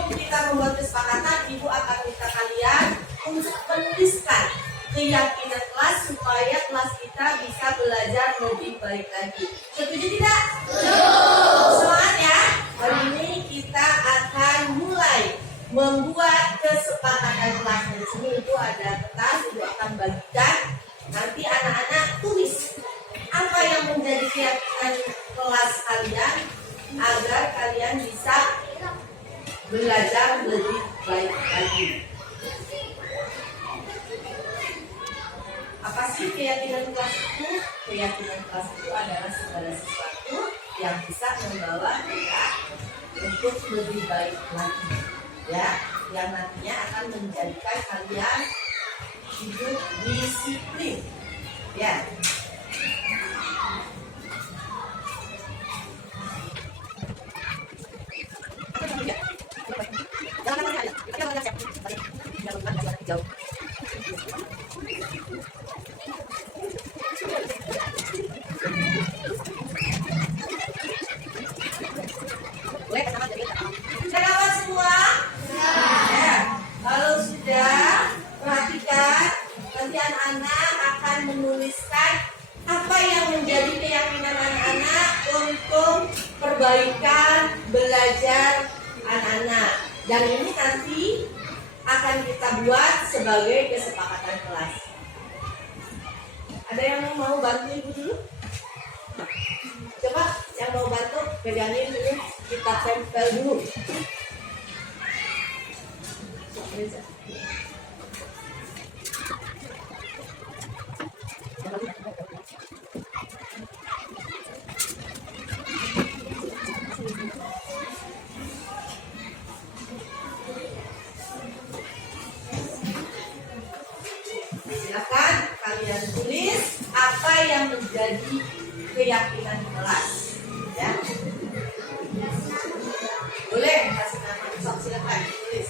sebelum kita membuat kesepakatan, Ibu akan minta kalian untuk menuliskan keyakinan kelas supaya kelas kita bisa belajar lebih baik lagi. Setuju tidak? Semangat ya. Hari ini kita akan mulai membuat kesepakatan kelas. Di sini Ibu ada kertas, Ibu akan bagikan. Nanti anak-anak tulis apa yang menjadi keyakinan kelas kalian agar kalian bisa belajar lebih baik lagi. Apa sih keyakinan kelas itu? Keyakinan kelas itu adalah segala sesuatu yang bisa membawa kita untuk lebih baik lagi, ya, yang nantinya akan menjadikan kalian hidup disiplin, ya. Sudah semua? Ya. Kalau sudah, perhatikan nanti anak-anak akan menuliskan apa yang menjadi keyakinan anak-anak untuk perbaikan belajar anak-anak. Dan ini nanti akan kita buat sebagai kesepakatan kelas. Ada yang mau bantu Ibu dulu? Coba yang mau bantu pegangin dulu, kita tempel dulu. Silakan kalian tulis apa yang menjadi keyakinan kelas, ya. Boleh kasih nama, sok silakan tulis.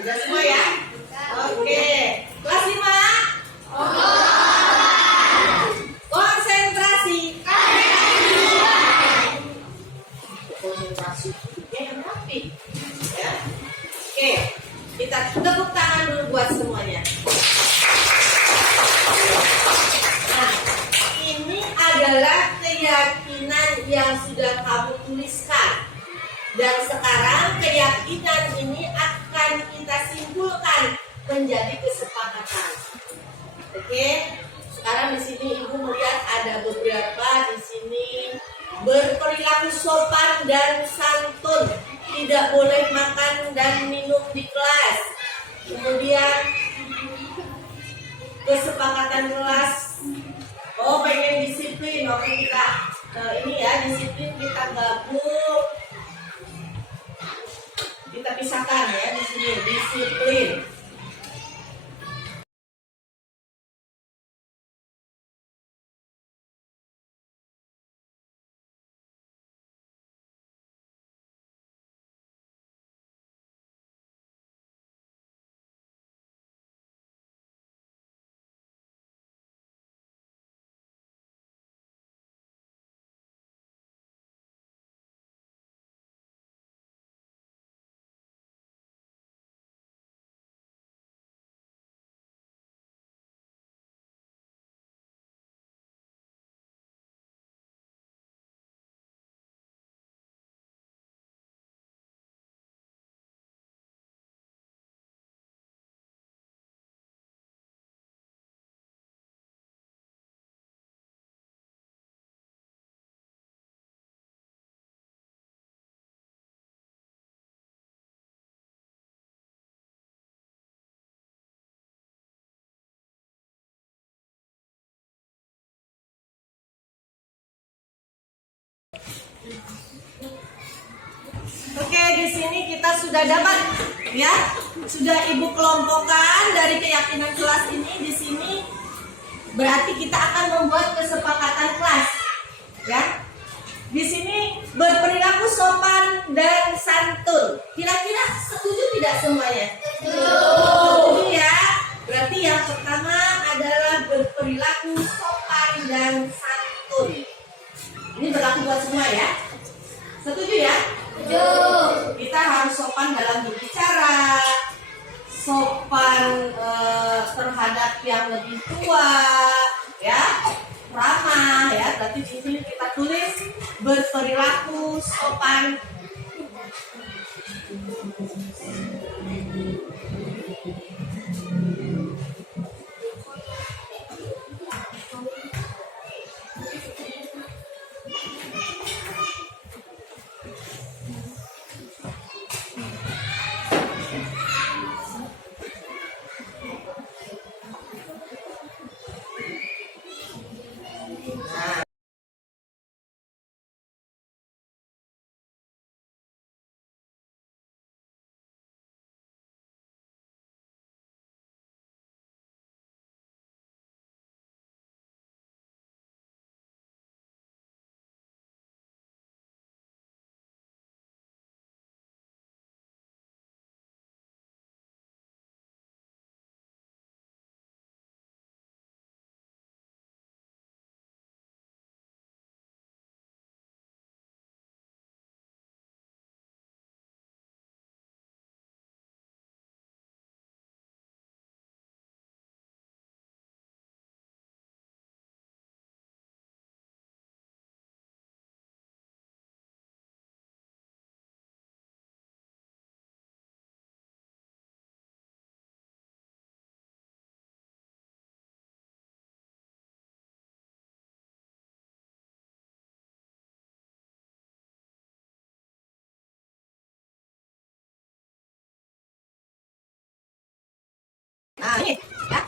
Sudah semua ya? Oke. Kelas 5. Konsentrasi. Konsentrasi yang rapi. Ya. Oke. Kita tepuk tangan dulu buat semuanya. Nah, ini adalah keyakinan yang sudah kamu tuliskan. Dan sekarang keyakinan ini akan kita simpulkan menjadi kesepakatan. Oke, sekarang di sini Ibu melihat ada beberapa di sini berperilaku sopan dan santun, tidak boleh makan dan minum di kelas, Kemudian kesepakatan kelas. Oh, pengen disiplin. Oke, kita ini ya, disiplin kita gabung. Kita pisahkan ya di sini, disiplin. Oke, di sini kita sudah dapat ya, sudah Ibu kelompokkan dari keyakinan kelas ini. Di sini berarti kita akan membuat kesepakatan kelas ya. Di sini berperilaku sopan dan santun. Kira-kira setuju tidak semuanya? Setuju ya. Berarti yang pertama adalah berperilaku sopan dan santun. Ini berlaku buat semua ya. Setuju ya? Kita harus sopan dalam berbicara, sopan terhadap yang lebih tua, ya, ramah, ya. Berarti di sini kita tulis berperilaku sopan. Nah, ini ya.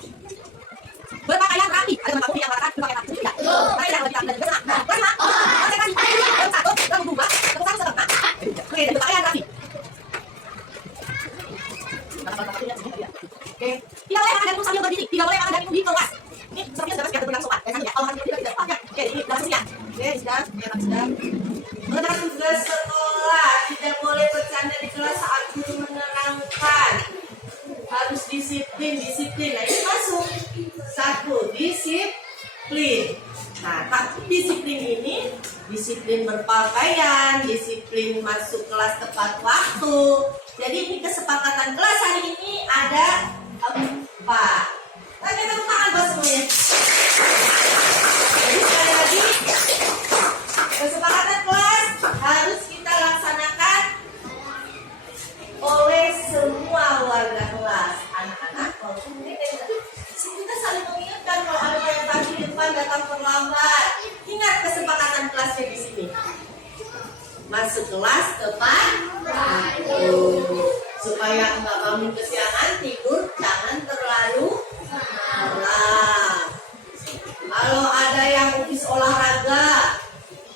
Berpakaian rapi. Ada yang mengatakan berpakaian rapi tidak? Pakaian yang lebih rapi dan juga senang. Nah, kelima, konsentrasi. Yang satu, yang dua, yang satu setengah. Oke, dan berpakaian rapi. Oke, tidak boleh makan daging sambil berdiri. Tidak boleh makan daging di kelas. Ini sepertinya sudah berbilang sopan. Ya, kalau makan daging tidak sopan. Oke, ini dalam sesian. Oke, sudah. Mengenang tugas sekolah. Tidak boleh bercanda di kelas saat guru menerangkan. Harus disiplin. Nah, ini masuk. Satu, disiplin. Nah, tapi disiplin ini disiplin berpakaian, disiplin masuk kelas tepat waktu. Jadi ini kesepakatan kelas hari ini ada 4. Kita tepuk tangan buat semuanya. Jadi sekali lagi, kesepakatan kelas harus kita laksanakan oleh semua warga kelas, anak-anak maupun murid. Kita saling mengingatkan kalau ada yang tadi di depan datang terlambat. Ingat kesepakatan kelasnya di sini. Masuk kelas tepat waktu supaya enggak bangun kesiangan, tidur jangan terlalu malam. Kalau ada yang habis olahraga,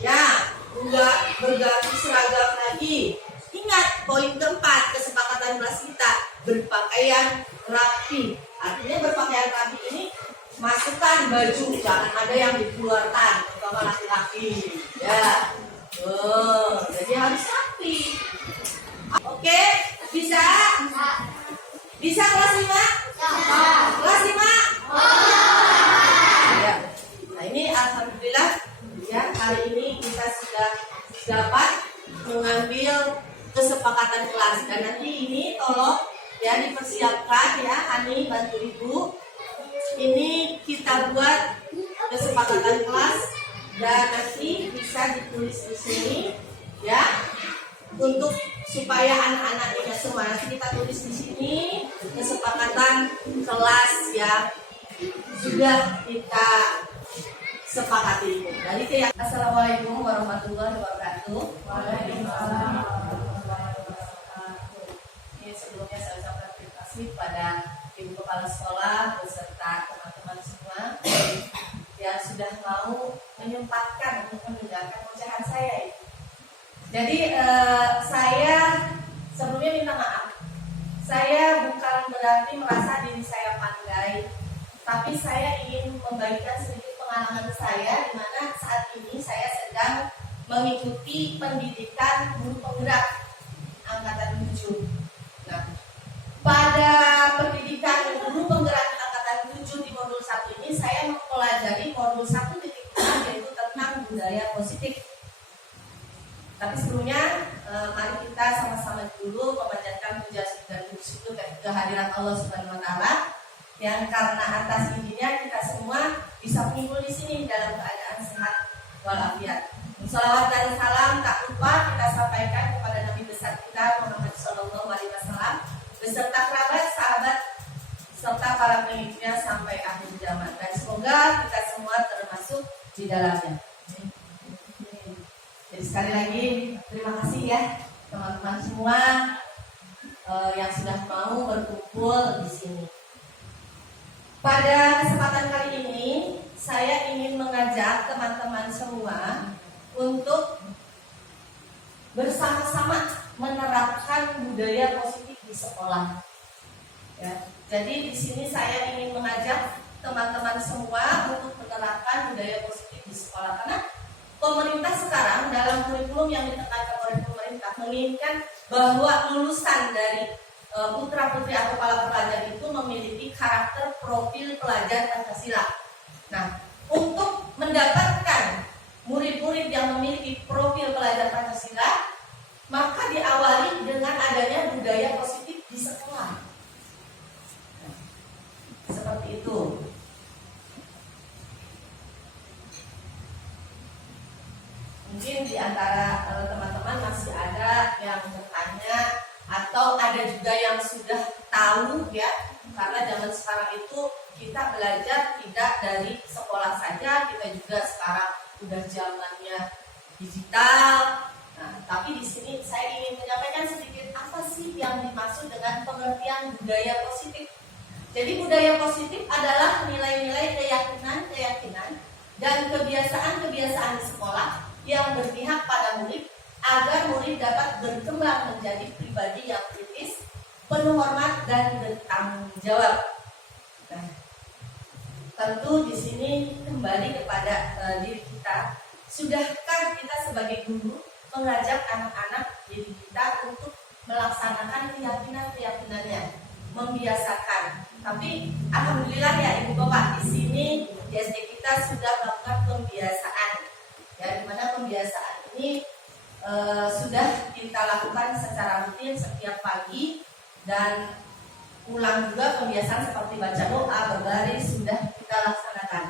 ya enggak berganti seragam lagi. Ingat poin keempat kesepakatan kelas kita, berpakaian rapi. Artinya berpakaian rapi ini masukkan baju, jangan ada yang dikeluarkan, terutama laki-laki. Ya, jadi harus rapi. Oke, bisa? Bisa kelas 5? Kelas 5? Ya. Nah ini alhamdulillah ya, hari ini kita sudah dapat mengambil kesepakatan kelas, dan nanti ini tolong ya dipersiapkan ya, Ani bantu ibu. Ini kita buat kesepakatan kelas dan nanti bisa ditulis di sini ya, untuk supaya anak-anak ingat semua. Nanti kita tulis di sini kesepakatan kelas yang sudah kita sepakati. Jadi kayak Assalamualaikum warahmatullahi wabarakatuh. Waalaikumsalam warahmatullahi wabarakatuh. Ini sebelumnya saya ucapkan terima kasih pada Ibu Kepala Sekolah beserta teman-teman semua yang sudah mau menyempatkan untuk mendengarkan ucapan saya. Jadi saya sebelumnya minta maaf. Saya bukan berarti merasa diri saya pandai, tapi saya ingin membagikan sedikit pengalaman saya, di mana saat ini saya sedang mengikuti pendidikan guru penggerak angkatan 7. Nah, pada pendidikan guru penggerak angkatan 7 di modul 1 ini saya mempelajari modul 1.6, yaitu tentang budaya positif. Tapi sebelumnya mari kita sama-sama dulu memanjatkan puja dan bersyukur kehadiran Allah Subhanahu wa taala yang karena atas izinnya kita semua bisa kumpul di sini dalam keadaan sehat walafiat. Salawat dan salam tak lupa kita sampaikan kepada Nabi besar kita Muhammad SAW beserta kerabat, sahabat serta para pengikutnya sampai akhir zaman, dan semoga kita semua termasuk di dalamnya. Jadi sekali lagi terima kasih ya teman-teman semua yang sudah mau berkumpul di sini. Pada kesempatan kali ini saya ingin mengajak teman-teman semua untuk bersama-sama menerapkan budaya positif di sekolah. Ya, jadi di sini saya ingin mengajak teman-teman semua untuk menerapkan budaya positif di sekolah, karena pemerintah sekarang dalam kurikulum yang ditekankan oleh pemerintah menginginkan bahwa lulusan dari putra-putri atau para pelajar itu memiliki karakter profil pelajar Pancasila. Nah, untuk mendapatkan murid-murid yang memiliki profil pelajar Pancasila, maka diawali dengan adanya budaya positif di sekolah. Nah, seperti itu. Mungkin di antara teman-teman masih ada yang bertanya atau ada juga yang sudah tahu ya, karena zaman sekarang itu kita belajar tidak dari sekolah saja, kita juga sekarang udah zamannya digital. Nah, tapi di sini saya ingin menyampaikan sedikit apa sih yang dimaksud dengan pengertian budaya positif. Jadi budaya positif adalah nilai-nilai keyakinan dan kebiasaan-kebiasaan di sekolah yang berpihak pada murid agar murid dapat berkembang menjadi pribadi yang kritis, penuh hormat dan bertanggung jawab. Nah, tentu di sini kembali kepada diri kita. Sudahkah kita sebagai guru mengajak anak-anak diri kita untuk melaksanakan keyakinan-keyakinannya, membiasakan? Tapi alhamdulillah ya Ibu Bapak, di sini di SD kita sudah melakukan pembiasaan. Ya, di mana pembiasaan ini sudah kita lakukan secara rutin setiap pagi, dan ulang juga pembiasaan seperti baca doa, berbaris sudah kita laksanakan.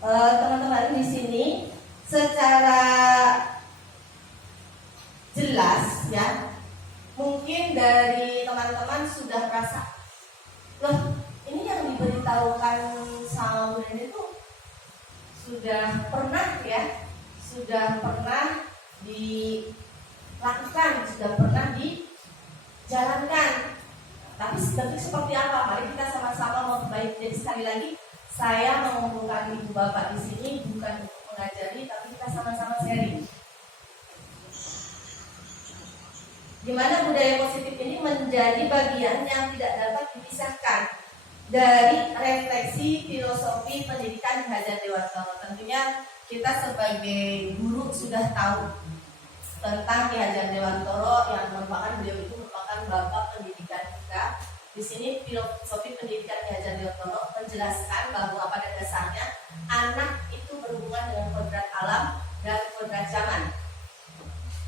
Teman-teman di sini secara jelas ya, mungkin dari teman-teman sudah merasa, loh ini yang diberitahukan sama Bu Neni itu sudah pernah ya, sudah pernah dilakukan lakukan, sudah pernah dijalankan. Tapi seperti apa? Mari kita sama-sama memperbaiki. Jadi sekali lagi, saya mengumpulkan ibu bapak di sini bukan untuk mengajari, tapi kita sama-sama sharing. Di mana budaya positif ini menjadi bagian yang tidak dapat dipisahkan dari refleksi filosofi pendidikan Ki Hajar Dewantoro. Tentunya kita sebagai guru sudah tahu tentang Ki Hajar Dewantoro yang merupakan beliau itu merupakan bapak pendidikan kita. Di sini filosofi pendidikan Ki Hajar Dewantoro menjelaskan bahwa pada dasarnya anak itu berhubungan dengan kodrat alam dan kodrat zaman.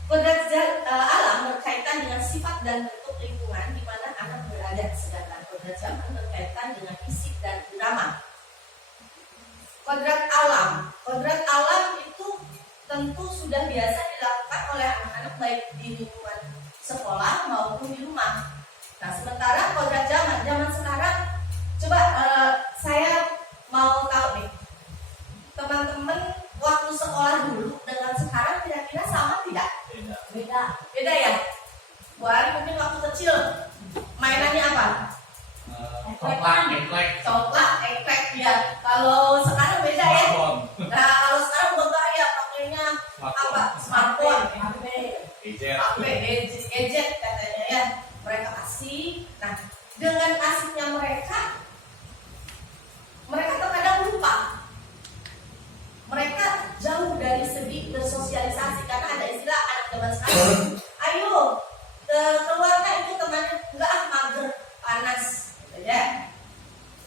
Kodrat alam berkaitan dengan sifat dan bentuk lingkungan di mana anak berada, sedangkan kodrat zaman berkaitan dengan fisik dan irama. Kodrat alam itu tentu sudah biasa dilakukan oleh anak-anak baik di lingkungan sekolah maupun di rumah. Nah, sementara kodrat zaman sekarang, coba saya mau tahu nih, teman-teman waktu sekolah dulu dengan sekarang kira-kira sama tidak? Beda ya. Bu Ari mungkin waktu kecil mainannya apa? Coklat, eklek ya. Kalau sekarang beda ya. Nah, kalau sekarang berbahaya pakainya apa? Smartphone, gadget katanya ya. Mereka asik. Nah, dengan asiknya mereka terkadang lupa. Mereka jauh dari segi bersosialisasi karena ada istilah anak zaman sekarang. Ayo keluarga itu temannya enggak mager, panas, ya.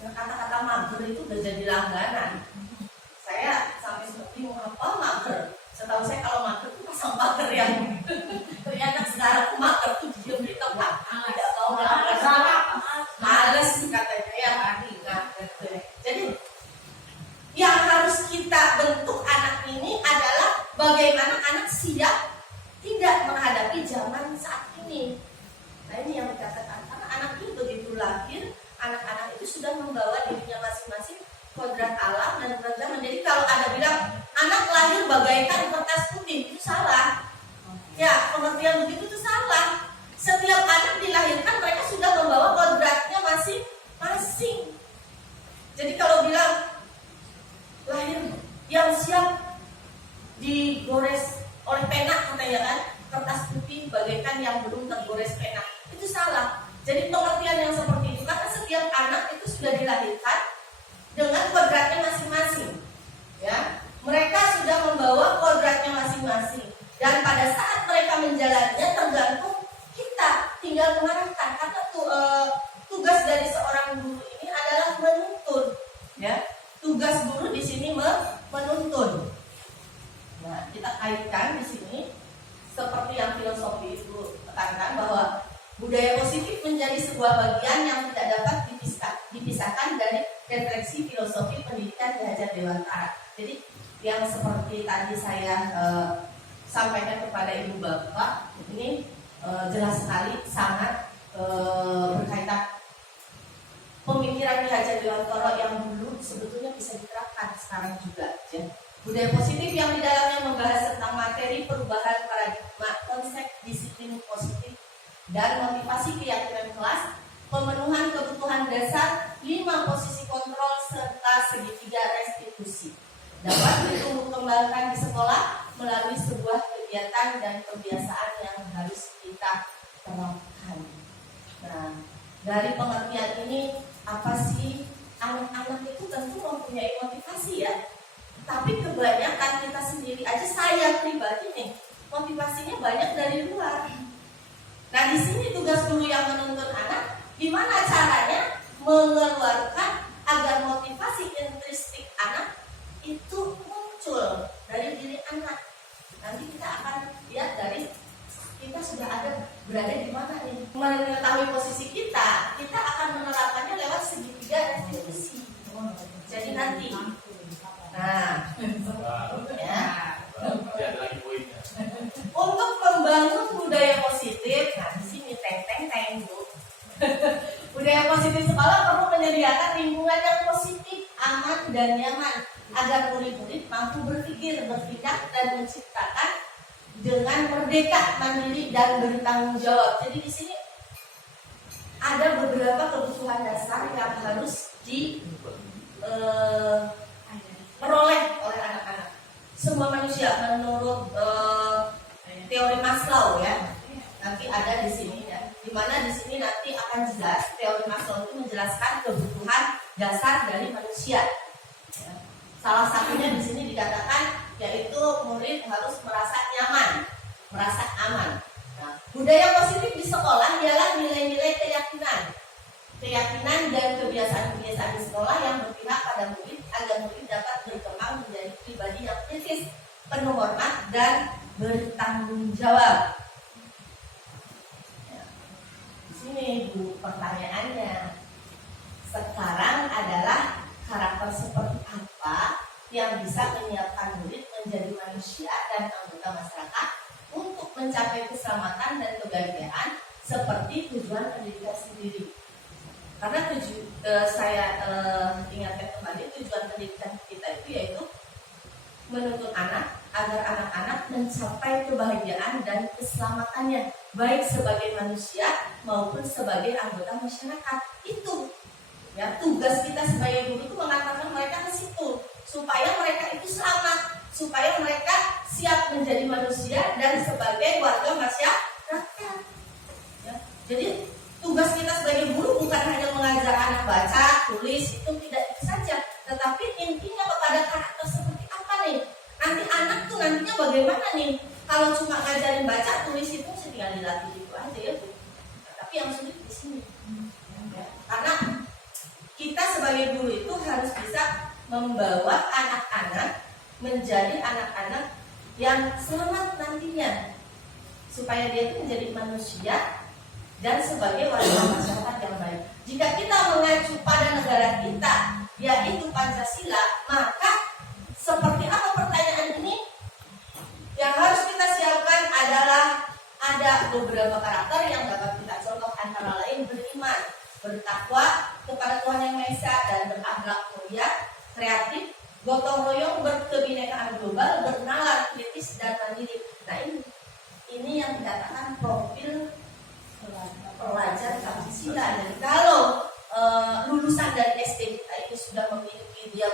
Kata-kata mager itu udah jadi langganan. Saya sampai seperti mau apa mager. Setahu saya kalau mager itu pasang mager yang ternyata sekarang mager itu diam di tempat, tidak mau males katanya ya. Nah, jadi yang harus kita bentuk anak ini adalah bagaimana anak siap tidak menghadapi zaman saat ini. Nah, ini yang dikatakan, karena anak itu begitu lahir, anak-anak itu sudah membawa dirinya masing-masing kodrat alam dan kodrat zaman. Jadi kalau ada bilang anak lahir bagaikan kertas putih, itu salah. Ya, pengertian begitu itu salah. Setiap anak dilahirkan mereka sudah membawa kodratnya masing-masing. Jadi kalau bilang lahir yang siap digores oleh pena katanya kan, kertas putih bagaikan yang belum tergores pena, itu salah. Jadi pengertian yang seperti itu karena setiap anak itu sudah dilahirkan dengan kodratnya masing-masing, ya. Mereka sudah membawa kodratnya masing-masing dan pada saat mereka menjalannya tergantung kita tinggal mengarahkan. Karena tugas dari seorang guru ini adalah menuntun, ya. Tugas guru di sini menuntun. Nah, kita kaitkan di sini seperti yang filosofi itu tekankan bahwa budaya positif menjadi sebuah bagian yang tidak dapat dipisahkan dari refleksi filosofi pendidikan Ki Hajar Dewantara. Jadi yang seperti tadi saya sampaikan kepada ibu bapak ini jelas sekali sangat berkaitan. Pemikiran Ki Hajar Dewantoro yang dulu sebetulnya bisa diterapkan sekarang juga, ya. Budaya positif yang di dalamnya membahas tentang materi perubahan paradigma, konsep disiplin positif, dan motivasi keyakinan kelas, pemenuhan kebutuhan dasar, 5 posisi kontrol, serta segitiga restitusi. Dapat ditumbuh kembangkan di sekolah melalui sebuah kegiatan dan kebiasaan yang harus kita terapkan. Nah, dari pengertian ini, apa sih, anak-anak itu tentu mempunyai motivasi ya. Tapi kebanyakan kita sendiri aja, saya pribadi nih, motivasinya banyak dari luar. Nah, di sini tugas guru yang menuntun anak, gimana caranya mengeluarkan agar motivasi intrinsik anak itu muncul dari diri anak. Nanti kita akan lihat dari kita sudah berada di mana nih. Mengetahui posisi kita akan menerapkannya lewat segitiga restitusi. Jadi nanti, nah, ya, untuk membangun budaya positif, nah di sini teng bu. Budaya positif sekolah perlu menyediakan lingkungan yang positif, aman dan nyaman agar murid-murid mampu berpikir, bertindak dan menciptakan dengan merdeka, mandiri, dan bertanggung jawab. Jadi di sini ada beberapa kebutuhan dasar yang harus diperoleh oleh anak-anak. Semua manusia menurut teori Maslow ya. Nanti ada di sini ya. Dimana di sini nanti akan jelas teori Maslow itu menjelaskan kebutuhan dasar dari manusia. Ya. Salah satunya di sini dikatakan yaitu murid harus merasa nyaman, merasa aman. Nah, budaya positif di sekolah ialah nilai-nilai keyakinan dan kebiasaan-kebiasaan di sekolah yang berpihak pada murid agar murid dapat berkembang menjadi pribadi yang kritis, penuh hormat dan bertanggung jawab. Ya. Di sini Bu pertanyaannya sekarang adalah karakter seperti apa yang bisa menyiapkan murid menjadi manusia dan anggota masyarakat untuk mencapai keselamatan dan kebahagiaan seperti tujuan pendidikan sendiri. Karena saya ingatkan kembali tujuan pendidikan kita itu yaitu menuntun anak agar anak-anak mencapai kebahagiaan dan keselamatannya baik sebagai manusia maupun sebagai anggota masyarakat. Itu ya tugas kita sebagai guru itu mengantarkan mereka ke situ supaya mereka itu selamat, supaya mereka siap menjadi manusia dan sebagai warga masyarakat. Ya. Jadi tugas kita sebagai guru bukan hanya mengajar anak baca, tulis, itu tidak itu saja, tetapi intinya kepada karakter seperti apa nih. Nanti anak tuh nantinya bagaimana nih? Kalau cuma ngajarin baca, tulis itu tinggal dilatih itu aja ya Bu. Tapi yang sulit di sini. Ya. Karena kita sebagai guru itu harus bisa membawa anak-anak menjadi anak-anak yang selamat nantinya, supaya dia itu menjadi manusia dan sebagai warga masyarakat yang baik. Jika kita mengacu pada negara kita, yaitu Pancasila, maka seperti apa pertanyaan ini? Yang harus kita siapkan adalah ada beberapa karakter yang dapat kita contoh, antara lain beriman, bertakwa kepada Tuhan Yang Maha Esa, dan berakhlak mulia, kreatif, gotong royong, berkebinekaan global, bernalar, kritis, dan mandiri. Nah ini yang dikatakan profil pelajar Pancasila. Jadi kalau lulusan dari SD kita itu sudah memiliki dia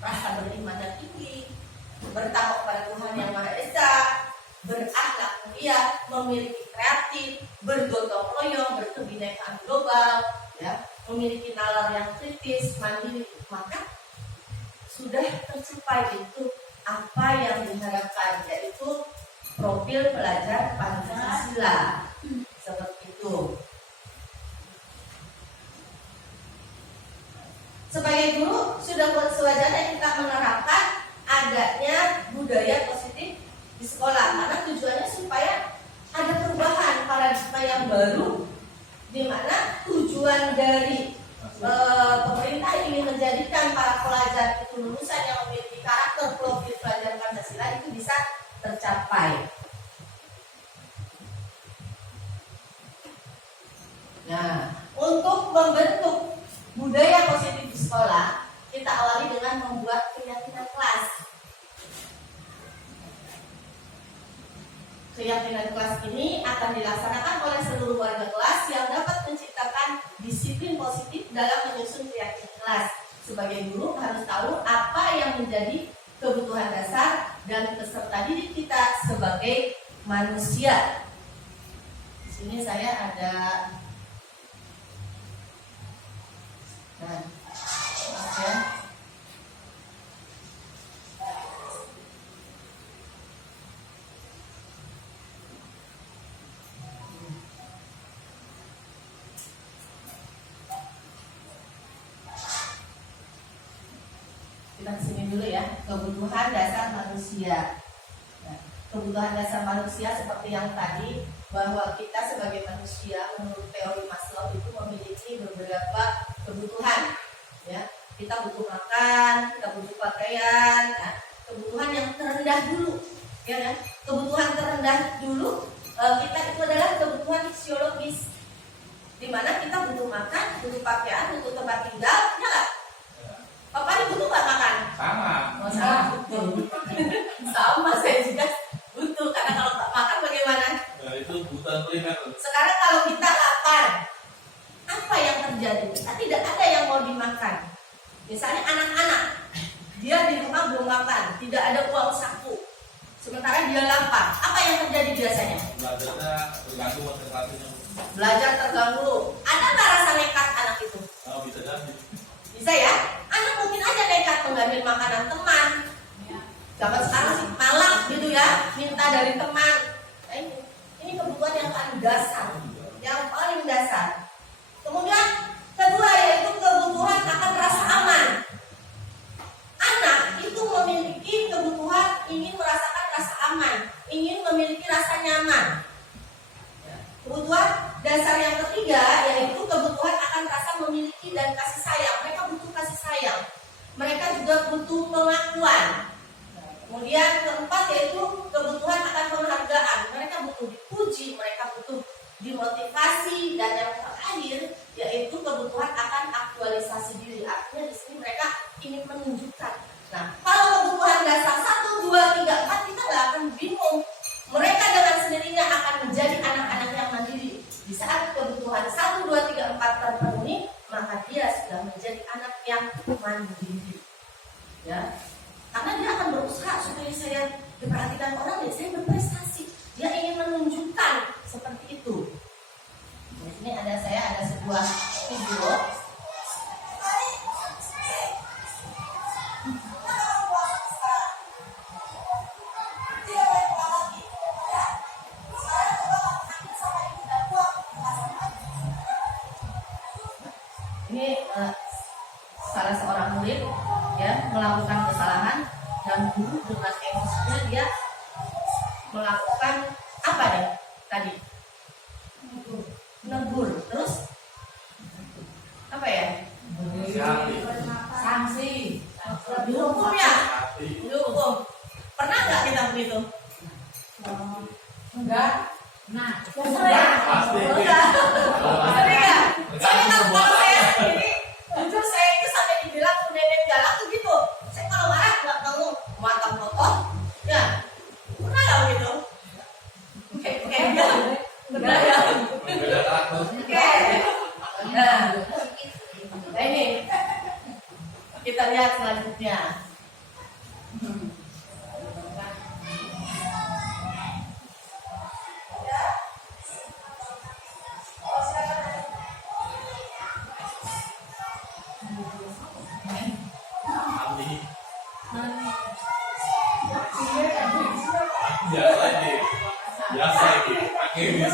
rasa beriman yang tinggi, bertakwa kepada Tuhan Yang Maha Esa, berakhlak mulia, memiliki kreatif, bergotong royong, berkebinekaan global, ya, memiliki nalar yang kritis, mandiri, maka sudah tercapai itu apa yang diharapkan, yaitu profil pelajar Pancasila. Seperti itu. Sebagai guru sudah sewajarnya kita menerapkan adanya budaya positif di sekolah, karena tujuannya supaya ada perubahan paradigma yang baru, di mana tujuan dari pemerintah ingin menjadikan para pelajar itu lulusan yang memiliki karakter profil pelajar Pancasila itu bisa tercapai. Nah, untuk membentuk budaya positif di sekolah, kita awali dengan membuat keyakinan kelas. Keyakinan kelas ini akan dilaksanakan oleh seluruh warga kelas yang dapat menciptakan disiplin positif dalam menyusun keyakinan kelas. Sebagai guru harus tahu apa yang menjadi kebutuhan dasar dan peserta didik kita sebagai manusia. Di sini saya ada kita sini dulu ya, kebutuhan dasar manusia. Nah, kebutuhan dasar manusia seperti yang tadi, bahwa kita sebagai manusia menurut teori Maslow itu memiliki beberapa kebutuhan. Ya, kita butuh makan, kita butuh pakaian. Nah, kebutuhan yang terendah dulu, ya kan? Kebutuhan terendah dulu kita itu adalah kebutuhan fisiologis, di mana kita butuh makan, butuh pakaian, butuh tempat tinggal, ya nggak? Bapak butuh nggak makan? Sama. Oh, sama. Sama, saya juga butuh, karena kalau terjadi. Tidak ada yang mau dimakan. Misalnya anak-anak, dia di rumah belum makan, tidak ada uang saku, sementara dia lapar. Apa yang terjadi biasanya? Belajarnya terganggu konsentrasinya. Belajar terganggu. Ada nggak rasa nekat anak itu? Oh, bisa jadi. Bisa ya? Anak mungkin aja nekat mengambil makanan teman. Zaman sekarang sih malak gitu ya, minta dari teman. Nah, ini kebutuhan yang paling dasar, yang paling dasar. Kemudian kedua yaitu kebutuhan akan rasa aman. Anak itu memiliki kebutuhan ingin merasakan rasa aman, ingin memiliki rasa nyaman. Kebutuhan dasar yang ketiga yaitu kebutuhan akan rasa memiliki dan kasih sayang. Mereka butuh kasih sayang. Mereka juga butuh pengakuan. Kemudian keempat yaitu kebutuhan akan penghargaan. Mereka butuh dipuji, mereka butuh dimotivasi, dan yang terakhir yaitu kebutuhan akan aktualisasi diri. Artinya di sini mereka ingin menunjukkan. Nah, kalau kebutuhan dasar 1, 2, 3, 4 kita nggak akan bingung. Mereka dengan sendirinya akan menjadi anak-anak yang mandiri. Di saat kebutuhan 1, 2, 3, 4 terpenuhi, maka dia sudah menjadi anak yang mandiri. Ya, karena dia akan berusaha supaya saya diperhatikan orang, ya saya berprestasi. Dia ingin menunjukkan seperti itu. Di sini ada sebuah video. Ini salah seorang murid ya melakukan kesalahan dan guru dengan emosinya dia melakukan apa ya tadi? Negur. Terus apa ya? Sanksi. Dihukum ya? Dihukum. Pernah nggak kita begitu? Enggak. Nah, Pasti. enggak. Sering ya? Saya kalau saya sendiri, jujur saya itu sampai dibilang nenek galak tuh gitu. Saya kalau marah nggak mau mata potong, ya. Pernah nggak begitu? Oke, ya. Benar ya. Oke. Nah ini kita lihat selanjutnya. Biasa ini. Akhirnya.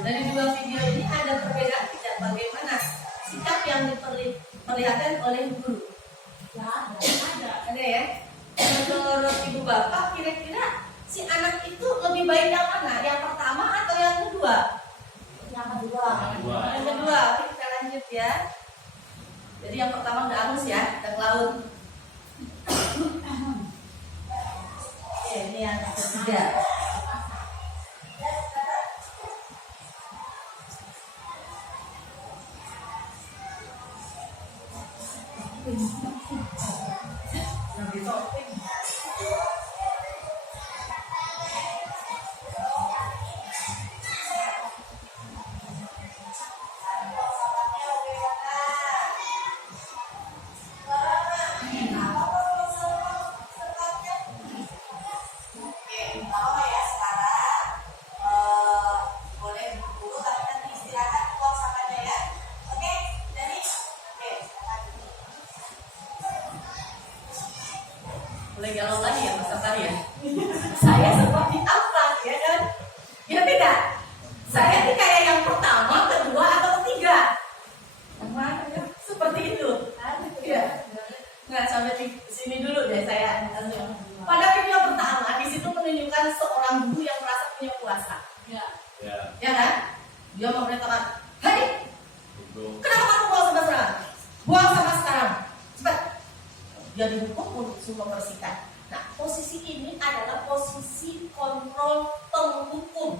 Dari dua video ini ada perbedaan tidak bagaimana sikap yang diperlihatkan oleh guru? Ada ya. Menurut ibu bapak kira-kira si anak itu lebih baik yang mana? Yang pertama atau yang kedua? Yang kedua. Yang kedua. Oke, kita lanjut ya. Jadi yang pertama udah angus ya, udah laut. Oke, ini yang ketiga. Mulai galau lagi ya Mas Sabar ya. Saya seperti apa ya kan? Ya tidak. Saya ini kayak yang pertama, kedua atau ketiga. Seperti itu. Ya. Nggak sampai di sini dulu deh saya. Pada video pertama di situ menunjukkan seorang guru yang merasa punya kuasa. Ya. Ya kan? Dia memerintahkan, "Hei, kenapa kamu buang sampah sekarang? Buang sampah sekarang. Cepat." Dia dihukum untuk semua bersihkan. Nah, posisi ini adalah posisi kontrol penghukum.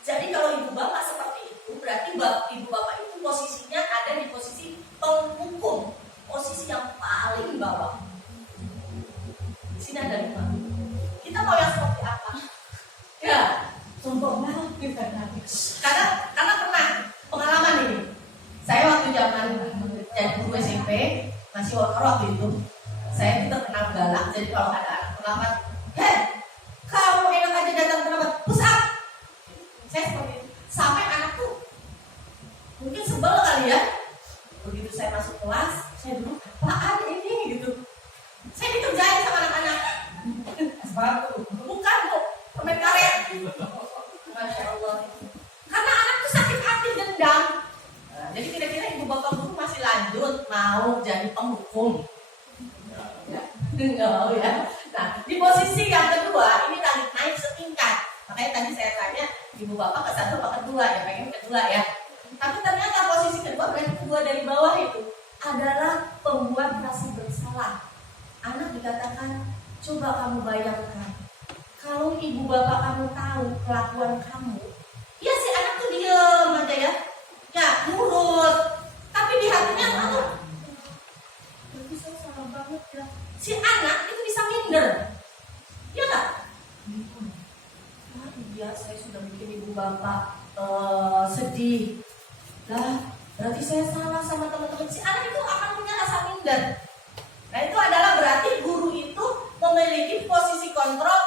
Jadi kalau ibu bapak seperti itu, berarti ibu bapak itu posisinya ada di posisi penghukum, posisi yang paling bawah. Di sini ada 5. Kita mau yang seperti apa? Ya, sombong banget. Karena pernah pengalaman ini. Saya waktu zaman jadi guru SMP, masih waktu itu, saya itu terkenal galak. Jadi kalau ada anak terlambat, "Hei, kamu enak aja datang terlambat, push up." Saya seperti itu. Sampai anak tuh mungkin sebel kali ya. Begitu saya masuk kelas, saya dulu apaan ini gitu. Saya dikerjain sama anak-anak. Sepatu. Bukan bu, permen karet. Masya Allah. Karena anak tuh sakit hati dendam. Nah, jadi kira-kira ibu bapak guru masih lanjut mau jadi penghukum? Ya, enggak mau ya. Nah, di posisi yang kedua ini naik setingkat. Makanya tadi saya tanya ibu bapak ke satu apa kedua ya, pengen kedua ya. Tapi ternyata posisi kedua berarti kedua dari bawah itu adalah pembuat rasa bersalah. Anak dikatakan, coba kamu bayangkan, kalau ibu bapak kamu tahu kelakuan kamu, ya si anak tuh diem aja ya nurut. Tapi di hatinya aduh, berarti saya salah banget ya. Si anak itu bisa minder, ya nggak? Iya, saya sudah bikin ibu bapak sedih. Lah, berarti saya salah sama teman-teman. Si anak itu akan punya rasa minder. Nah, itu adalah berarti guru itu memiliki posisi kontrol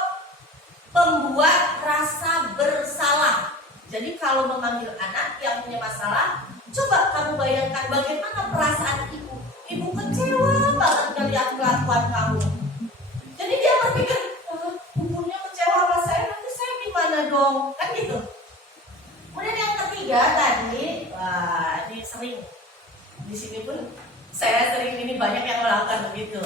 pembuat rasa bersalah. Jadi kalau memanggil anak yang punya masalah, coba kamu bayangkan bagaimana perasaan ibu. Ibu kecewa banget melihat kelakuan kamu. Jadi dia berpikir, ibunya kecewa sama saya, nanti saya gimana dong? Kan gitu. Kemudian yang ketiga tadi, wah ini sering. Di sini pun saya sering ini banyak yang melakukan begitu.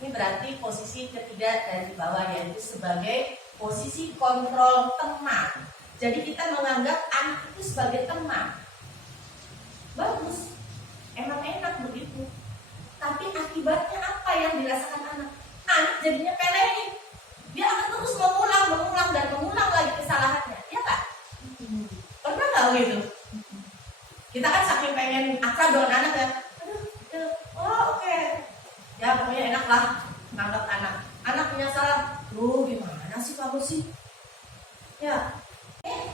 Ini berarti posisi ketiga dari bawah, yaitu sebagai posisi kontrol teman. Jadi kita menganggap anak itu sebagai teman. Bagus, enak begitu. Tapi akibatnya apa yang dirasakan anak? Anak jadinya pelein. Dia akan terus mengulang dan mengulang lagi kesalahannya, ya kan? Pernah nggak begitu? Kita kan saking pengen akrab dengan anak ya. Oke. Ya pokoknya enak lah menganggap anak. Anak punya salah. Lu gimana sih kamu sih? Ya.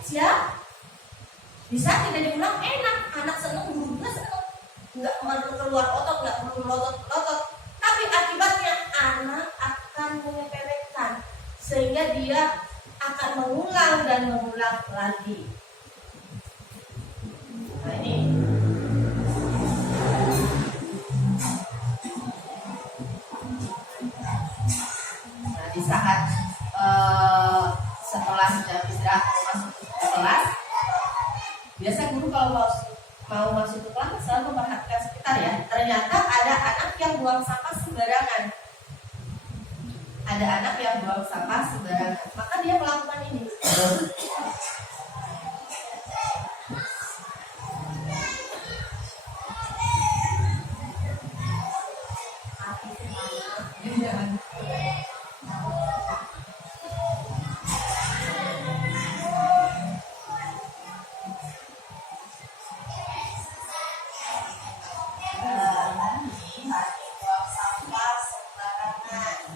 Siap. Bisa tidak diulang enak. Anak seneng, guru juga seneng. Nggak perlu keluar otot, nggak perlu melotot-lotot. Tapi akibatnya anak akan menyepelekan. Sehingga dia akan mengulang dan mengulang lagi. Nah ini. Nah di saat setelah jam istirahat masuk ke kelas, biasa guru kalau mau masuk ke kelas selalu memperhatikan sekitar ya. Ternyata ada anak yang buang sampah sembarangan. Ada anak yang buang sampah sembarangan. Maka dia melakukan ini.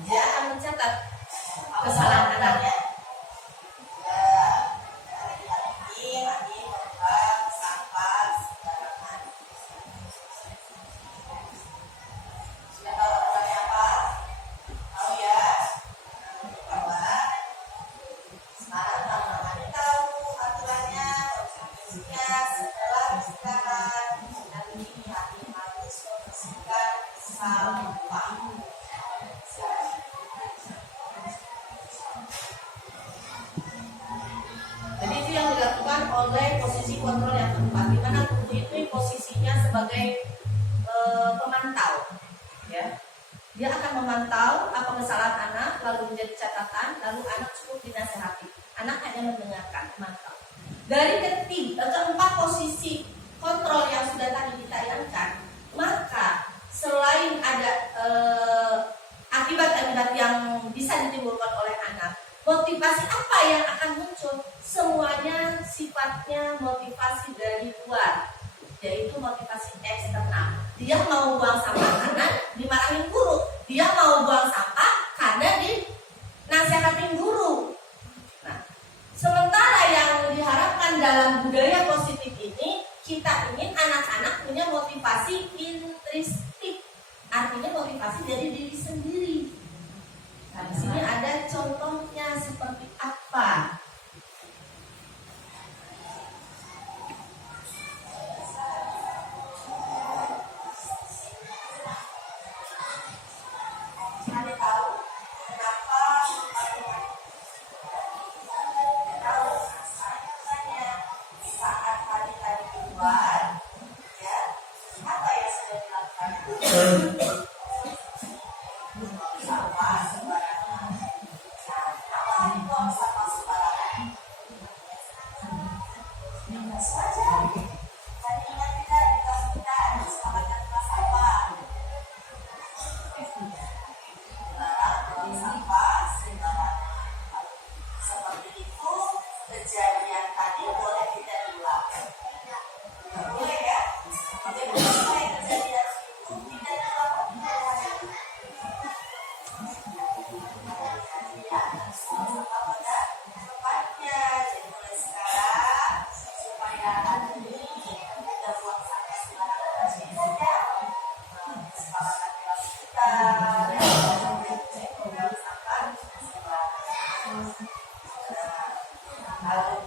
Dia akan mencatat kesalahan anaknya. posisi kontrol yang keempat, di mana guru itu posisinya sebagai pemantau, ya. Dia akan memantau apa kesalahan anak, lalu menjadi catatan, lalu anak cukup dinasehati. Anak hanya mendengarkan, memantau. Dari keempat posisi kontrol yang sudah tadi ditayangkan, maka selain ada akibat-akibat yang bisa ditimbulkan oleh anak, motivasi apa yang akan muncul? Semuanya sifatnya motivasi dari luar, yaitu motivasi eksternal. Dia mau buang sampah karena dimarahin guru. Dia mau buang sampah karena dinasihatin guru. Nah, sementara yang diharapkan dalam budaya positif ini, kita ingin anak-anak punya motivasi intrinsik, artinya motivasi dari diri sendiri. Nah, di sini ada contohnya seperti apa? Ada tahu kenapa saat tadi keluar, ya, apa yang sudah dilakukan? Sampah sembarangan. Nah, kenapa dibuang sampah sembarangan? Biasa saja. Tadi ingat tidak di kelas kita ada selamatkan kelas sampah. Dilarang buang sampah sembarangan. Seperti itu, kejadian tadi boleh tidak diulang. Boleh ya? Bagaimana supaya kejadian itu tidak diulang? Ya, sama-sama pada tempatnya. Jadi mulai sekarang supaya hari ini kita buang sampah sembarangan di sini saja. Kesepakatan kelas kita, ya, buang sampah sembarangan. Kalau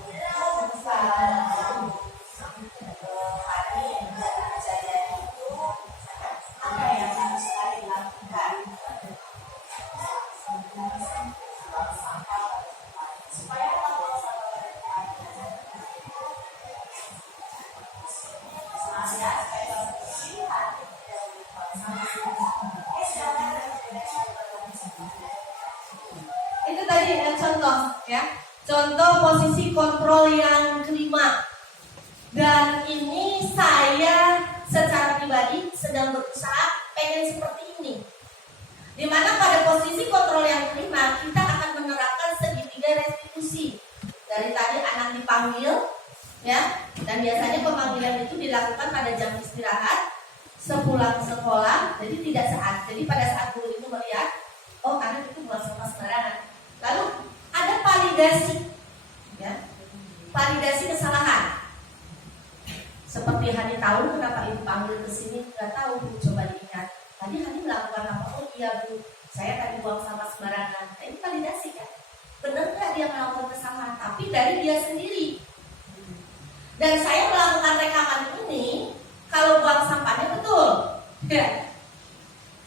gitu hari dari kejadian itu apa yang harus kalian lakukan? Buang sampah supaya apa buang sampah supaya kebersihan tidak buang sampah. Itu tadi contoh, ya. Contoh posisi kontrol yang kelima. Dan ini saya secara pribadi sedang berusaha pengen seperti ini. Dimana pada posisi kontrol yang kelima kita akan menerapkan segitiga restitusi. Dari tadi anak dipanggil, ya, dan biasanya pemanggilan itu dilakukan pada jam istirahat sepulang sekolah, jadi tidak saat. Jadi pada saat guru itu melihat, oh anak itu buang sampah sembarangan. Lalu ada validasi, ya, validasi kesalahan. Seperti Hani tahu kenapa ibu panggil ke sini, nggak tahu bu, coba diingat. Tadi Hani melakukan apa? Oh iya bu, saya tadi buang sampah sembarangan. Nah, ini validasi kan? Benar nggak dia melakukan kesalahan? Tapi dari dia sendiri. Dan saya melakukan rekaman ini, kalau buang sampahnya betul, ya.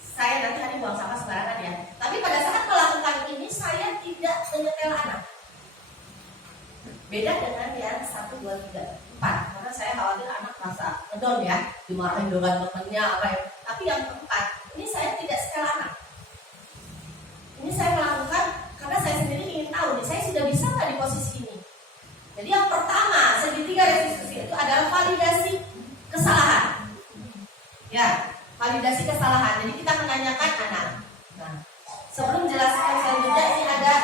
Saya nanti Hani buang sampah sembarangan ya. Tapi pada saat melakukan ini saya tidak menyetel anak. Beda dengan yang 1, 2, 3, 4. Karena saya khawatir anak merasa ngedon ya, dimarahin dengan temannya apa ya. Tapi yang keempat, ini saya tidak setel anak. Ini saya melakukan karena saya sendiri ingin tahu nih, saya sudah bisa nggak di posisi ini. Jadi yang pertama, segitiga restitusi itu adalah validasi kesalahan. Ya, validasi kesalahan. Jadi kita menanyakan anak. Nah, sebelum jelaskan selanjutnya ini ada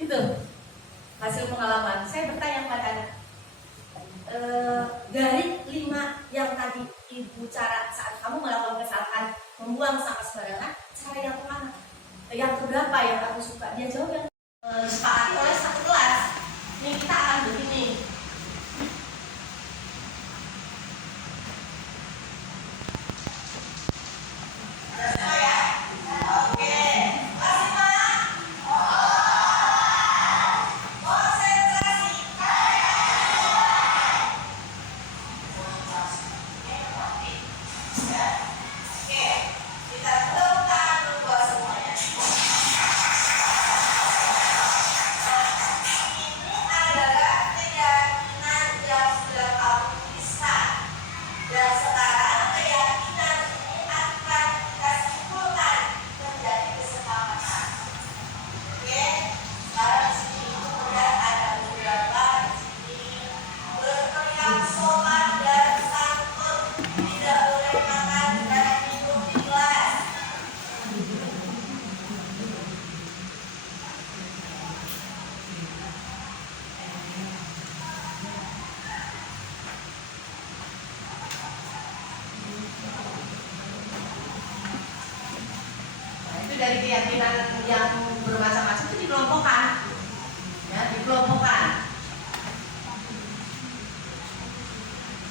itu hasil pengalaman. Saya bertanya pada anak, dari 5 yang tadi ibu cara saat kamu melakukan kesalahan membuang sampah sembarangan, cara yang kemana? Yang keberapa yang aku suka? Dia jawab yang disepakati oleh satu kelas. Ini kita akan begini. keyakinan yang bermacam-macam itu dikelompokkan, ya, dikelompokkan.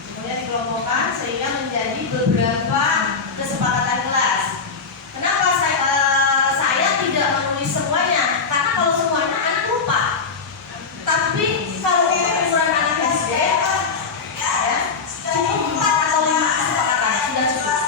Kemudian dikelompokkan sehingga menjadi beberapa kesepakatan kelas. Kenapa saya tidak menulis semuanya? Karena kalau semuanya anak lupa. Tapi kalau untuk ukuran anak SD, ya, cukup 4 atau 5 kesepakatan sudah cukup.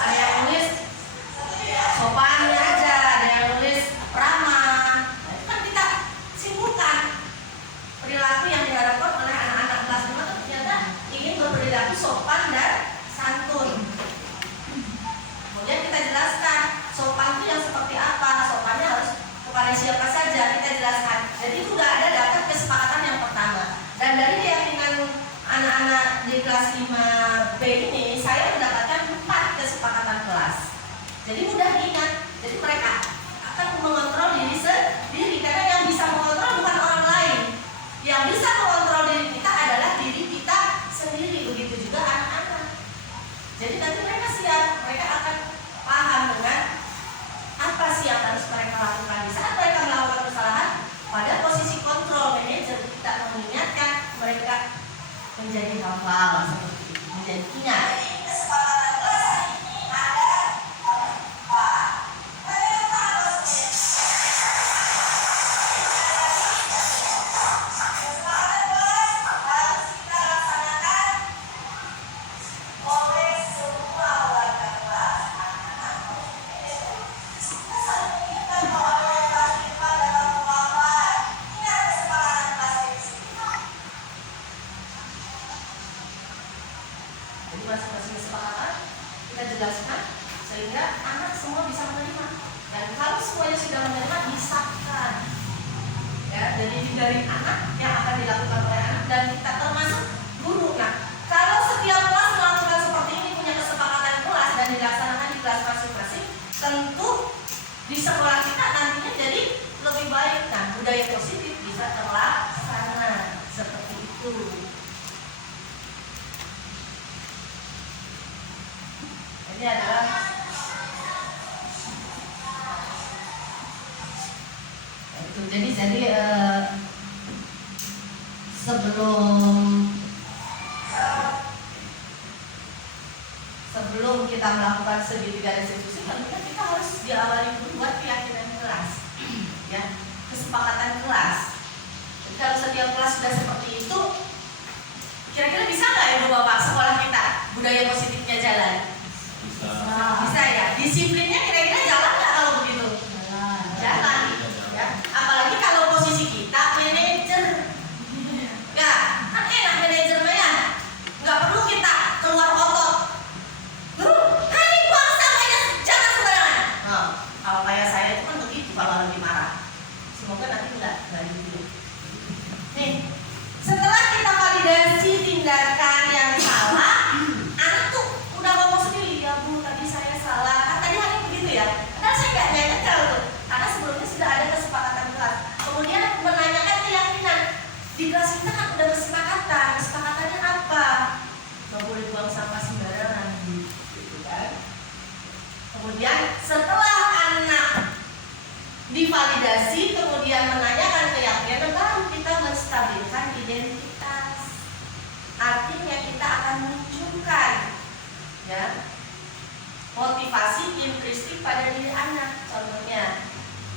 Ada yang nulis sopannya aja, ada yang nulis ramah. Kan kita simpulkan perilaku yang diharapkan oleh anak-anak kelas 5 itu ternyata ingin berperilaku sopan dan santun. Kemudian kita jelaskan sopan itu yang seperti apa, sopannya harus kepada siapa saja, kita jelaskan. Jadi itu udah ada daftar kesepakatan yang pertama. Dan dari keyakinan anak-anak di kelas 5B ini, saya mendapatkan 4 kesepakatan kelas. Jadi mudah diingat. Jadi mereka akan mengontrol diri sendiri, karena yang bisa mengontrol bukan orang lain. Yang bisa mengontrol diri kita adalah diri kita sendiri. Begitu juga anak-anak. Jadi nanti mereka siap, mereka akan paham dengan apa sih yang harus mereka lakukan. Di saat mereka melakukan kesalahan, pada posisi kontrol manajer kita mengingatkan mereka menjadi hafal seperti itu, menjadi ingat. Jadi masing-masing kesepakatan kita jelaskan sehingga anak semua bisa menerima. Dan kalau semuanya sudah menerima, disahkan. Ya, jadi dari anak yang akan dilakukan oleh anak dan kita termasuk guru. Nah, kalau setiap kelas melakukan seperti ini, punya kesepakatan kelas dan dilaksanakan di kelas masing-masing, tentu di sekolah kita nantinya jadi lebih baik. Nah, budaya positif bisa terlaksana seperti itu. Ini adalah itu. Jadi sebelum kita melakukan segitiga restitusi, tentunya kita harus diawali dulu buat keyakinan kelas, ya, kesepakatan kelas. Jadi kalau setiap kelas sudah seperti itu, kira-kira bisa nggak ibu bapak sekolah kita budaya positifnya jalan? Bisa ya. Disiplinnya kira-kira jalan nggak kalau begitu? Jalan. Ya. Apalagi kalau posisi kita manajer. Ya, kan enak manajernya ya. Nggak perlu kita keluar otot. Guru, hai buang sampahnya jangan sembarangan. Nah, kalau kayak saya itu kan begitu kalau lagi marah. Semoga nanti nggak gitu. Nih, setelah kita validasi tindakan yang salah, anak tuh udah ngomong sendiri, ya Bu, tadi saya salah. Kan tadi hanya begitu ya. Padahal saya nggak nyangka tuh, karena sebelumnya sudah ada kesepakatan kelas. Kemudian menanyakan keyakinan. Di kelas kita kan udah kesepakatan. Kesepakatannya apa? Nggak boleh buang sampah sembarangan, gitu kan? Kemudian setelah anak divalidasi, kemudian menanyakan keyakinan, baru kita menstabilkan identitas. Artinya kita akan menunjukkan, ya, motivasi intrinsiktif pada diri anak. Contohnya,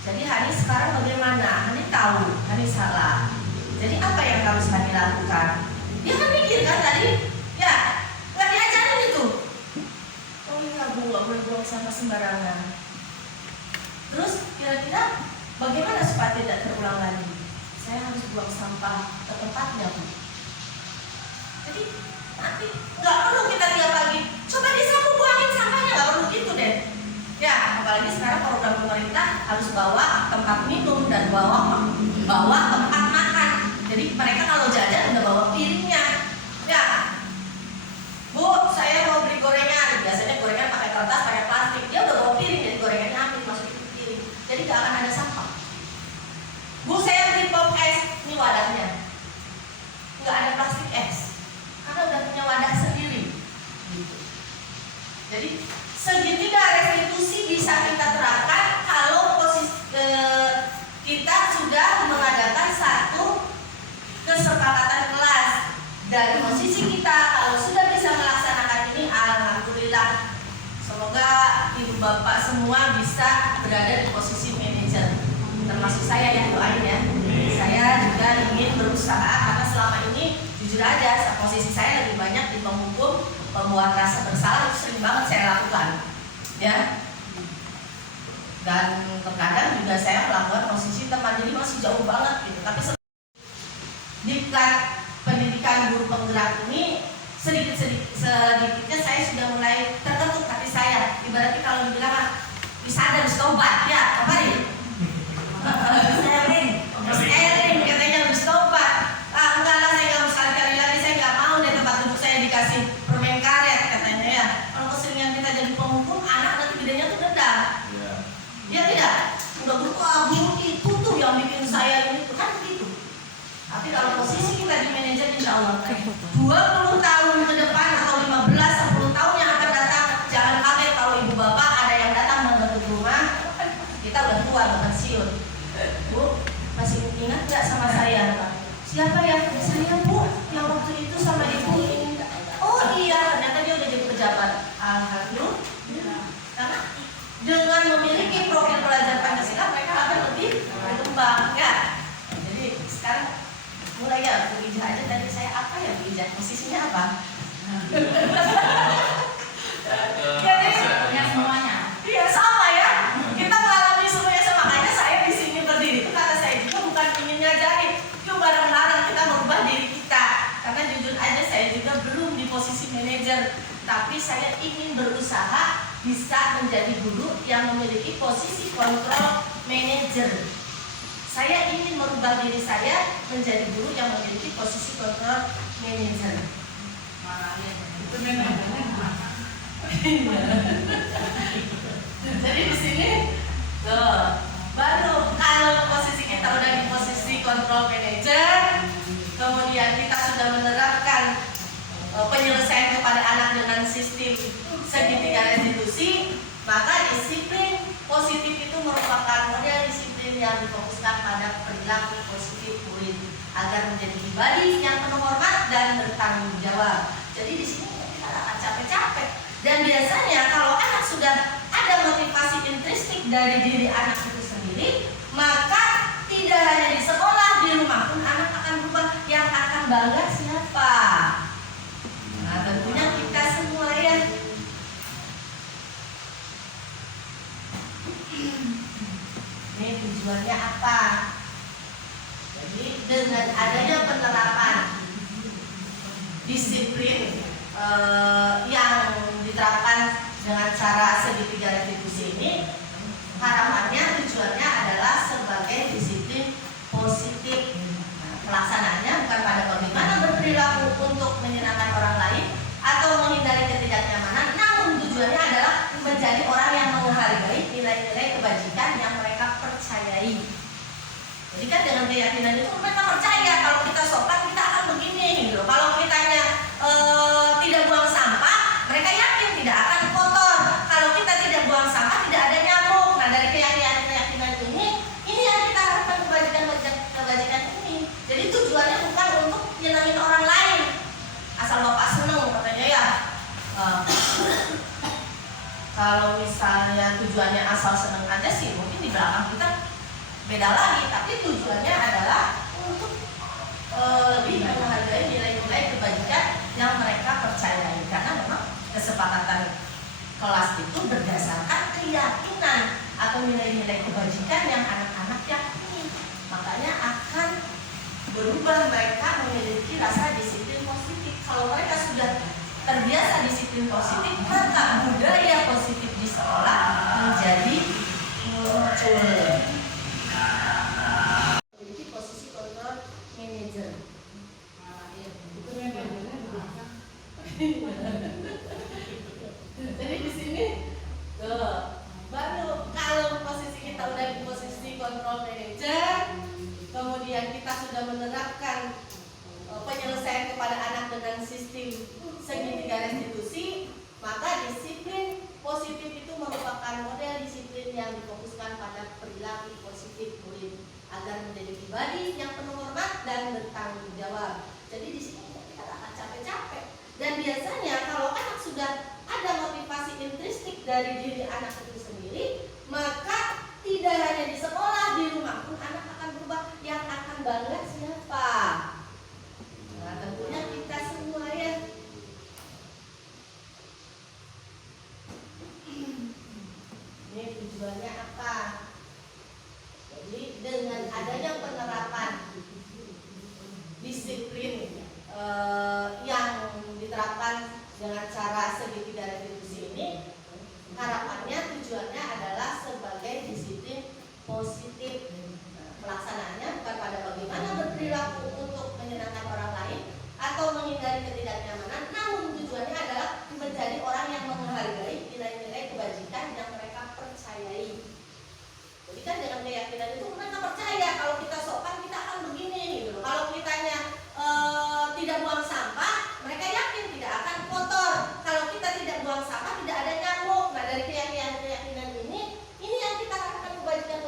jadi Hani sekarang bagaimana? Hani tahu, Hani salah. Jadi apa yang harus Hani lakukan? Dia kan mikir kan tadi, ya, nggak diajarin itu. Oh iya Bu, nggak boleh buang sampah sembarangan. Terus kira-kira bagaimana supaya tidak terulang lagi? Saya harus buang sampah ke tempatnya Bu. Jadi nanti nggak perlu kita lihat lagi, coba disapu buangin sampahnya, nggak perlu gitu deh. Ya, apalagi sekarang program pemerintah harus bawa tempat minum dan bawa tempat makan. Jadi mereka kalau jajan udah bawa piringnya. Ya, Bu, Jadi segitiga restitusi bisa kita terapkan kalau kita sudah mengadakan satu kesepakatan kelas. Dari posisi kita kalau sudah bisa melaksanakan ini, alhamdulillah. Semoga ibu bapak semua bisa berada di posisi manajer, termasuk saya ya, doain ya. Saya juga ingin berusaha karena selama ini jujur aja posisi saya lebih banyak di penghukum, pembuat rasa bersalah itu sering banget saya lakukan, ya. Dan terkadang juga saya melakukan posisi teman, jadi masih jauh banget gitu. Tapi diklat pendidikan guru penggerak ini sedikitnya saya sudah mulai terketuk hati saya. Ibaratnya kalau dibilang bisa ada tobat ya, apa nih? Sharing katanya harus tobat. Enggak lah, saya nggak mau sekali-kali lagi, saya nggak mau deh tempat duduk saya dikasih permen karet katanya ya. Kalau keseringan kita jadi penghukum, anak nanti gedenya tuh dendam. Ya tidak, udah guru itu tuh yang bikin saya ini tuh kan begitu. Tapi kalau posisi kita di manajer, insya Allah 20 tahun ke depan atau 15, 10 tahun yang akan datang, jangan kaget kalau ibu bapak ada yang datang mengetuk rumah, kita udah tua, udah pensiun. Bu, masih ingat nggak sama saya? Siapa ya? Saya bu, yang waktu itu sama ibu ini. Oh iya, ternyata dia udah jadi pejabat. Alhamdulillah. Karena dengan memiliki profil pelajar Pancasila, mereka akan lebih berkembang, ya. Jadi sekarang mulai ya, Bu Ija aja tadi saya apa ya Bu Ija? Posisinya apa? Jadi semuanya. Iya sama ya. Kita mengalami semuanya sama. Makanya saya di sini berdiri itu kata saya juga bukan ingin ngajari, yuk bareng-bareng kita merubah diri kita. Karena jujur aja saya juga belum di posisi manajer, tapi saya ingin berusaha bisa menjadi guru yang memiliki posisi kontrol manajer. Saya ingin merubah diri saya menjadi guru yang memiliki posisi kontrol manajer. Itu jadi di sini baru kalau posisi kita udah di posisi kontrol manajer, kemudian kita sudah menerapkan penyelesaian kepada anak dengan sistem segitiga restitusi, maka disiplin positif itu merupakan model disiplin yang difokuskan pada perilaku positif murid agar menjadi pribadi yang penuh hormat dan bertanggung jawab. Jadi di sini kita akan capek-capek. Dan biasanya kalau anak sudah ada motivasi intrinsik dari diri anak itu sendiri, maka tidak hanya di sekolah, di rumah pun anak akan berubah. Yang akan bangga siapa? Nah tentunya kita semua ya. Ini tujuannya apa? Jadi dengan adanya penerapan disiplin yang diterapkan dengan cara segitiga restitusi ini, harapannya tujuannya adalah sebagai disiplin positif. Pelaksanaannya bukan pada bagaimana berperilaku untuk menyenangkan orang lain atau menghindari ketidaknyamanan, namun tujuannya adalah menjadi orang yang menghargai nilai-nilai kebajikan yang mereka percayai. Jadi kan dengan keyakinan itu mereka percaya kalau kita sopan kita akan begini gitu. Kalau kitanya tidak buang sampah, mereka yakin tidak akan kotor. Kalau kita tidak buang sampah, tidak ada nyamuk. Nah dari keyakinan ini yang kita harapkan kebajikan ini. Jadi tujuannya bukan untuk nyenangin orang lain. Asal bapak seneng katanya ya. Kalau misalnya tujuannya asal seneng aja sih, mungkin di belakang kita beda lagi. Tapi tujuannya adalah untuk lebih menghargai nilai-nilai kebajikan yang mereka percayai. Karena memang kesepakatan kelas itu berdasarkan keyakinan atau nilai-nilai kebajikan yang anak-anak yakini. Makanya akan berubah, mereka memiliki rasa disiplin positif. Kalau mereka sudah terbiasa disiplin positif, maka budaya positif di sekolah menjadi muncul. Memiliki posisi kontrol manager. Jadi di sini baru kalau posisi kita udah di posisi kontrol manager, kemudian kita sudah menerapkan penyelesaian kepada anak dengan sistem segitiga restitusi, maka disiplin dari diri anak itu sendiri, maka tidak hanya di sekolah, di rumah pun anak akan berubah. Yang akan bangga siapa? Nah, tentunya kita semua ya. Ini tujuannya apa? Jadi dengan adanya penerapan disiplin yang diterapkan dengan cara segitiga retribusi ini, harapannya tujuannya adalah sebagai disiplin positif. Pelaksanaannya bukan pada bagaimana berperilaku untuk menyenangkan orang lain atau menghindari ketidaknyamanan, namun tujuannya adalah menjadi orang yang menghargai nilai-nilai kebajikan yang mereka percayai. Jadi kan dengan keyakinan itu mereka percaya kalau kita sopan kita akan begini gitu. Kalau kitanya tidak buang sampah, mereka yakin tidak akan kotor. Kalau kita tidak buang sampah tidak ada nyamuk. Nah, dari keyakinan ini yang kita harapkan kebajikan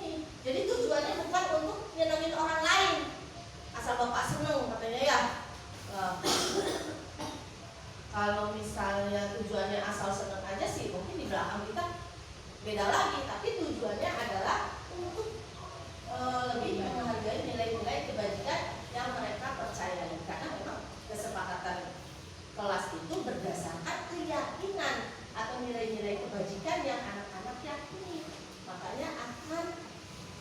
ini. Jadi tujuannya bukan untuk nyenengin orang lain. Asal Bapak seneng katanya ya. Kalau misalnya tujuannya asal seneng aja sih, mungkin di belakang kita beda lagi. Tapi tujuannya adalah untuk lebih menghargai nilai-nilai kebajikan yang mereka percayai. Karena memang kesepakatan kelas itu berdasarkan keyakinan atau nilai-nilai kebajikan yang anak-anak yakini. Makanya akan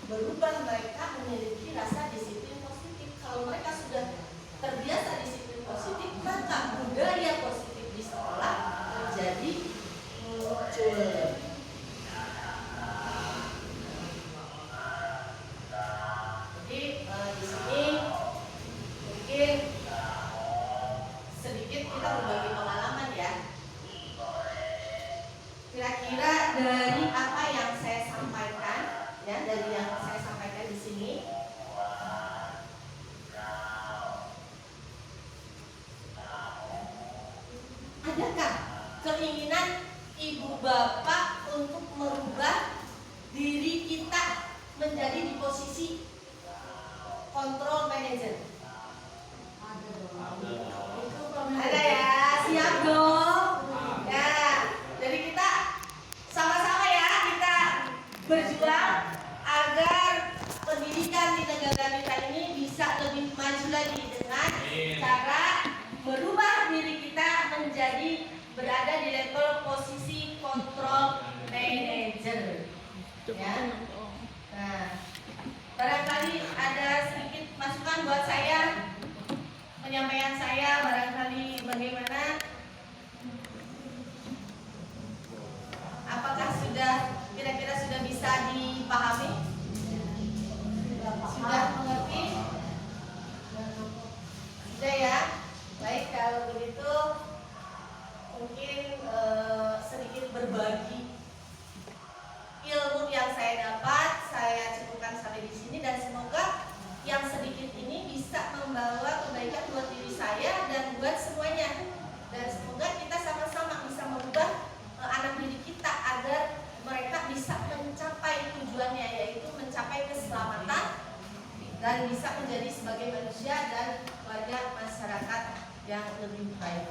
berubah mereka memiliki rasa disiplin positif. Kalau mereka sudah terbiasa disiplin positif, maka budaya positif di sekolah menjadi muncul. Jadi di sini mungkin sedikit kita berbagi pengalaman ya. Kira-kira dari apa yang saya sampaikan, ya dari yang saya sampaikan di sini, adakah keinginan ibu bapak untuk merubah diri kita menjadi di posisi kontrol manager? Ada ya, siap dong. Ya, jadi kita sama-sama ya, kita berjuang agar pendidikan di negara kita ini bisa lebih maju lagi dengan cara merubah diri kita menjadi berada di level posisi kontrol manager. Ya. Nah, barangkali ada sedikit masukan buat saya, penyampaian saya barangkali bagaimana? Apakah kira-kira sudah bisa dipahami? Sudah mengerti? Sudah ya? Baik, kalau begitu mungkin sedikit berbagi ilmu yang saya dapat, saya cukupkan sampai di sini dan semoga yang sedikit ini bisa membawa kebaikan buat diri saya dan buat semuanya. Dan semoga kita sama-sama bisa merubah anak didik kita agar mereka bisa mencapai tujuannya, yaitu mencapai keselamatan dan bisa menjadi sebagai manusia dan warga masyarakat yang lebih baik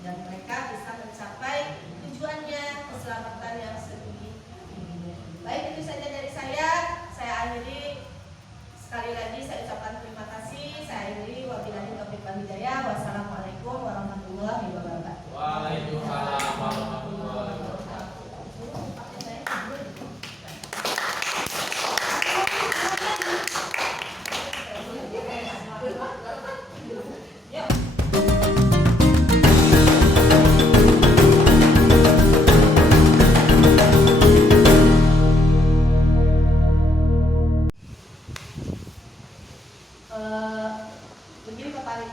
dan mereka bisa mencapai tujuannya, keselamatan yang setinggi-tingginya. Baik, itu saja dari saya akhiri. Sekali lagi saya ucapkan terima kasih. Saya akhiri, wabillahi taufiq wal hidayah. Wassalamualaikum warahmatullahi wabarakatuh. Waalaikumsalam warahmatullahi wabarakatuh. Begini Pak Parik,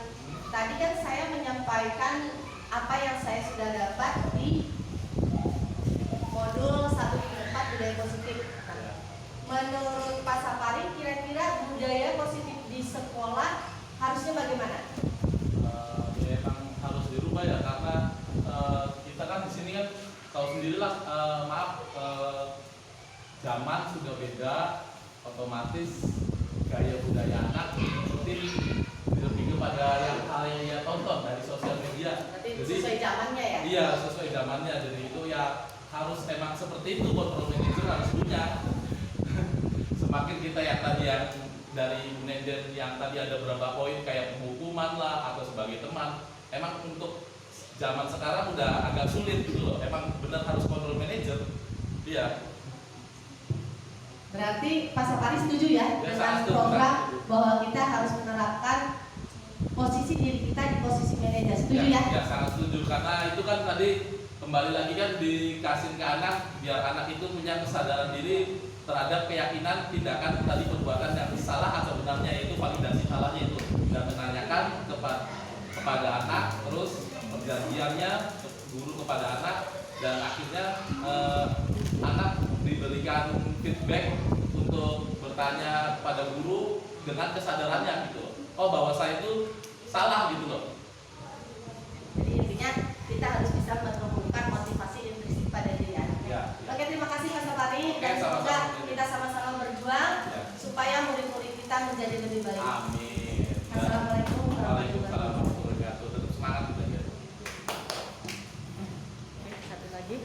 tadi kan saya menyampaikan apa yang saya sudah dapat di modul 1.4 budaya positif. Menurut Pak Sapari, kira-kira budaya positif di sekolah harusnya bagaimana? Ya emang harus dirubah ya, karena kita kan di sini kan tahu sendirilah, zaman sudah beda, otomatis gaya budaya anak mungkin lebih kepada hal yang dia tonton dari sosial media. Berarti sesuai zamannya ya? Iya, sesuai zaman zamannya. Jadi itu ya harus emang seperti itu, control manager harus punya. Semakin kita yang tadi yang dari manajer yang tadi ada beberapa poin kayak penghukuman lah atau sebagai teman, emang untuk zaman sekarang udah agak sulit gitu loh. Emang benar harus control manager. Iya. Berarti Pak Sapari setuju ya, Ya, dengan sangat setuju, program sangat setuju. bahwa kita harus menerapkan posisi diri kita di posisi manajer. Setuju ya? Ya, sangat setuju karena itu kan tadi kembali lagi kan dikasih ke anak biar anak itu punya kesadaran diri terhadap keyakinan tindakan tadi perbuatan yang salah atau benarnya, yaitu validasi salahnya itu, dan menanyakan kepada anak, terus perjanjiannya guru kepada anak, dan akhirnya anak diberikan feedback untuk bertanya kepada guru dengan kesadarannya gitu. Oh, bahwa saya itu salah gitu loh. Jadi intinya kita harus bisa menemukan motivasi intrinsik pada diri anak. Ya, ya. Oke, terima kasih Pak Sapari, Oke, dan semoga sama-sama. kita sama-sama berjuang Ya. supaya murid-murid kita menjadi lebih baik. Amin. Dan Assalamualaikum Waalaikumsalam warahmatullahi wabarakatuh. Tetap semangat belajar. Oke, satu lagi.